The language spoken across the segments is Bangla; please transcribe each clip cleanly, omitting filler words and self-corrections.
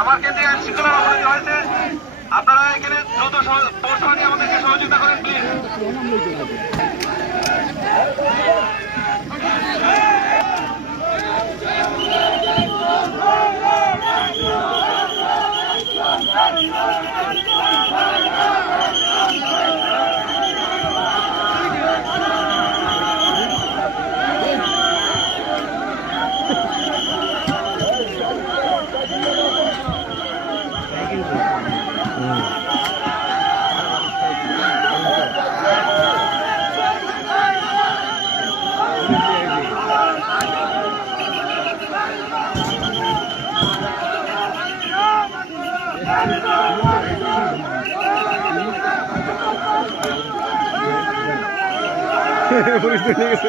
আমার কেন্দ্রে আইন শৃঙ্খলার অবনতি হয়েছে, আপনারা এখানে দ্রুত পৌঁছানো নিয়ে আমাদেরকে সহযোগিতা করেন প্লিজ। পুলিশ নিয়ে গেছে।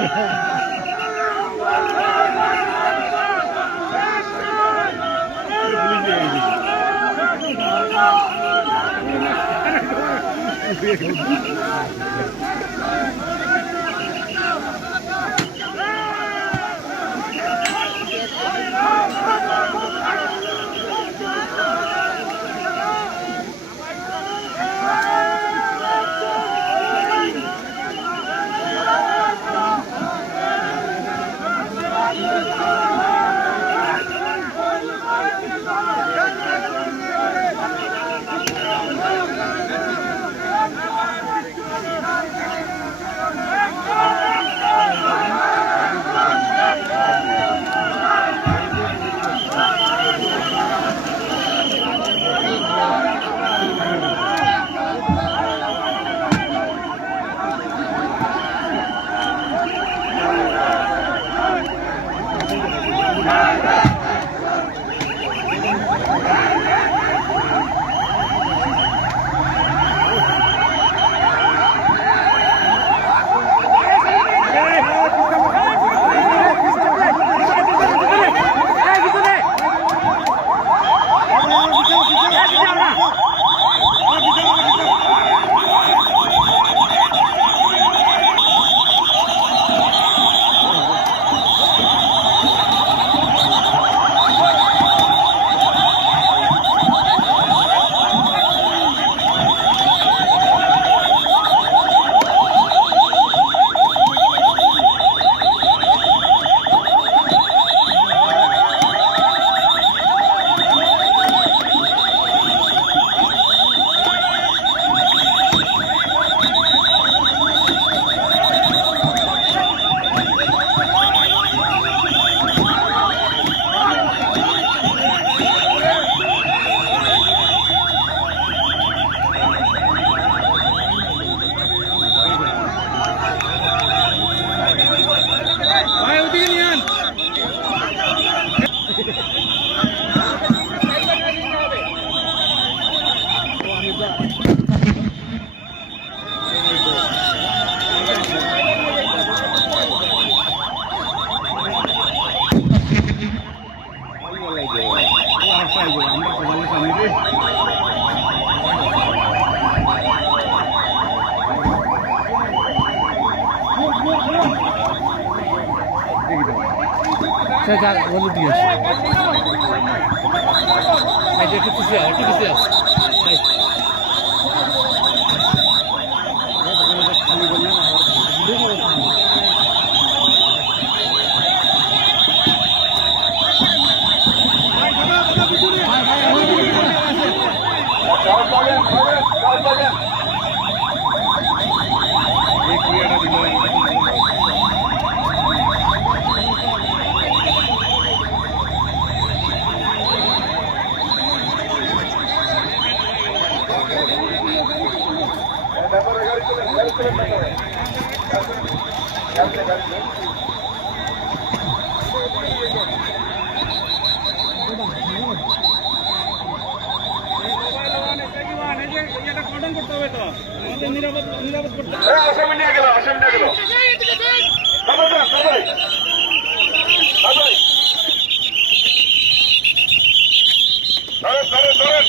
বলে দিয়েছে আসামি নিয়ে গেল আসামি নিয়ে গেল সবাই ধরেন ধরেন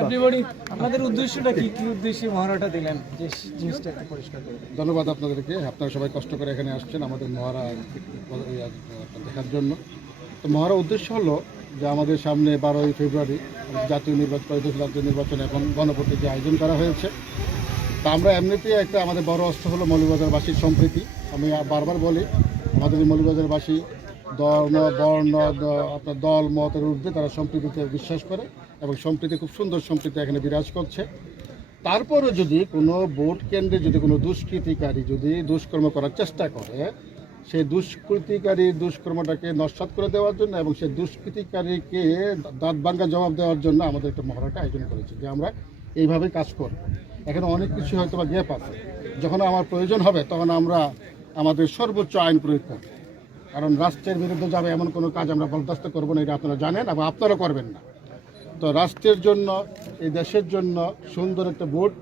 এভরিবডি, আপনাদের উদ্দেশ্যটা কি কি উদ্দেশ্যে মহড়াটা দিলেন যে জিনিসটা একটু পরিষ্কার করে দিন। ধন্যবাদ আপনাদেরকে। আপনারা সবাই কষ্ট করে এখানে আসছেন আমাদের মহারা দেখার জন্য। তো মহারা উদ্দেশ্য হলো যে আমাদের সামনে 12ই ফেব্রুয়ারি জাতীয় নির্বাচন এখন গণভোটের যে আয়োজন করা হয়েছে, তা আমরা এমনিতেই একটা আমাদের বড় অস্ত্র হলো মৌলভীবাজারবাসীর সম্প্রীতি। আমি বারবার বলি, আমাদের এই মৌলভীবাজারবাসী ধর্ম বর্ণ আপনার দল মতের ঊর্ধ্বে তারা সম্প্রীতিতে বিশ্বাস করে এবং সম্প্রীতি খুব সুন্দর সম্প্রীতি এখানে বিরাজ করছে। তারপরে যদি কোনো ভোট কেন্দ্রে যদি কোনো দুষ্কৃতিকারী যদি দুষ্কর্ম করার চেষ্টা করে, সেই দুষ্কৃতিকারী দুষ্কর্মটাকে নস্যাৎ করে দেওয়ার জন্য এবং সেই দুষ্কৃতিকারীকে দাঁত ভাঙ্গা জবাব দেওয়ার জন্য আমাদের একটা মহড়াটা আয়োজন করেছি যে আমরা এইভাবেই কাজ করব। এখানে অনেক কিছু হয়তো বা গ্যাপ আছে, যখন আমার প্রয়োজন হবে তখন আমরা আমাদের সর্বোচ্চ আইন প্রয়োগ করব। কারণ রাষ্ট্রের বিরুদ্ধে যাবে এমন কোনো কাজ আমরা বরদাস্ত করবো না, এটা আপনারা জানেন এবং আপনারা করবেন না। তো রাষ্ট্রের জন্য, এই দেশের জন্য সুন্দর একটা ভোট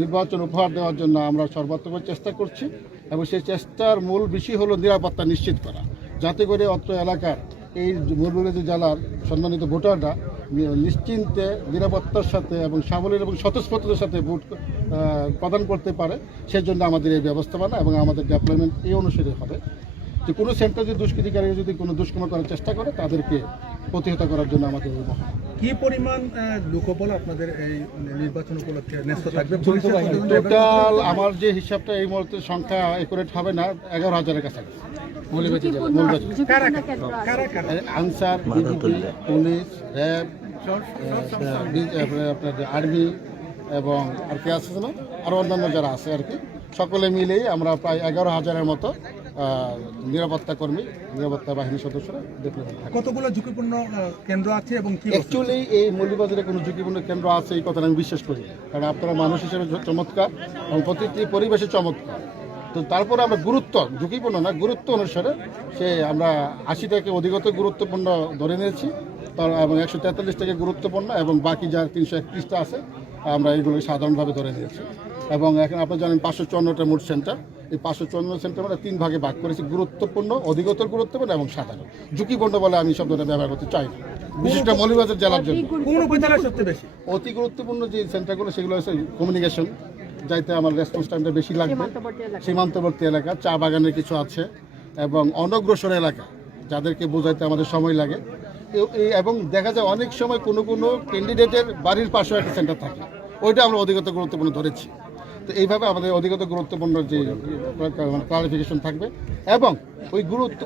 নির্বাচন উপহার দেওয়ার জন্য আমরা সর্বাত্মক চেষ্টা করছি এবং সেই চেষ্টার মূল বিষয় হলো নিরাপত্তা নিশ্চিত করা, যাতে করে অত্র এলাকার এই মৌলভীবাজার জেলার সম্মানিত ভোটাররা নিশ্চিন্তে নিরাপত্তার সাথে এবং সাবলীল এবং স্বতঃস্ফূর্ততার সাথে ভোট প্রদান করতে পারে। সেই জন্য আমাদের এই ব্যবস্থাপনা এবং আমাদের ডেভেলপমেন্ট এই অনুসারে হবে যে কোনো সেন্টার যদি দুষ্কৃতিকারী যদি কোনো দুষ্কর্ম করার চেষ্টা করে তাদেরকে প্রতিহত করার জন্য আমাদের কি পরিমাণ লোকবল আপনাদের এই নির্বাচন উপলক্ষে ন্যস্ত থাকবে? টোটাল আমার যে হিসাবটা এই মুহূর্তে সংখ্যা একুরেট হবে না, 11,000-এর কাছাকাছি। আনসার, বিজিবি, পুলিশ, র্যাব, আপনার আর্মি এবং আর কি আছে না আরও অন্যান্য যারা আছে আর কি, সকলে মিলেই আমরা প্রায় 11,000-এর মতো নিরাপত্তা কর্মী, নিরাপত্তা বাহিনীর সদস্যরা দেখলে। কতগুলো ঝুঁকিপূর্ণ কেন্দ্র আছে এবং কি অ্যাকচুয়ালি এই মৌলভীবাজারে কোনো ঝুঁকিপূর্ণ কেন্দ্র আছে এই কথাটা আমি বিশ্বাস করি, কারণ আপনারা মানুষ হিসেবে চমৎকার এবং প্রতিটি পরিবেশে চমৎকার। তো তারপরে আমরা গুরুত্ব, ঝুঁকিপূর্ণ না, গুরুত্ব অনুসারে সে আমরা 80টাকে অধিকতর গুরুত্বপূর্ণ ধরে নিয়েছি এবং 143 থেকে গুরুত্বপূর্ণ এবং বাকি যা 331টা আছে আমরা এইগুলো সাধারণভাবে ধরে নিয়েছি। এবং এখন আপনারা জানেন 554টা মোট সেন্টার, এই 554 সেন্টার আমরা 3 ভাগে ভাগ করেছি, গুরুত্বপূর্ণ, অধিকতর গুরুত্বপূর্ণ এবং সাধারণ। ঝুঁকিপূর্ণ বলে আমি শব্দটা ব্যবহার করতে চাই না, বিশেষ করে মৌলভীবাজার জেলার জন্য। কোন উপজেলায় সবচেয়ে বেশি অতি গুরুত্বপূর্ণ যে সেন্টারগুলো সেগুলো হচ্ছে কমিউনিকেশন, যাইতে আমার রেসপন্স টাইমটা বেশি লাগবে, সীমান্তবর্তী এলাকা, চা বাগানের কিছু আছে এবং অনগ্রসর এলাকা যাদেরকে বোঝাইতে আমাদের সময় লাগে। এবং দেখা যায় অনেক সময় কোনো কোনো ক্যান্ডিডেটের বাড়ির পাশেও একটা সেন্টার থাকে, ওইটা আমরা অধিকতর গুরুত্বপূর্ণ ধরেছি। তো এইভাবে আমাদের অধিকতর গুরুত্বপূর্ণ যে ক্লারিফিকেশন থাকবে এবং ওই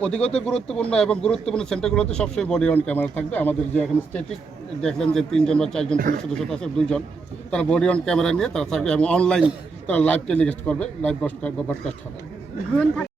অধিকতর গুরুত্বপূর্ণ এবং গুরুত্বপূর্ণ সেন্টারগুলোতে সবসময় বডি অন ক্যামেরা থাকবে। আমাদের যে এখন স্ট্যাটিক দেখলেন যে 3 জন বা 4 জন পুলিশ সদস্য আছে, 2 জন তারা বডি অন ক্যামেরা নিয়ে তারা থাকবে এবং অনলাইন তারা লাইভ টেলিকাস্ট করবে, লাইভ ব্রডকাস্ট হবে।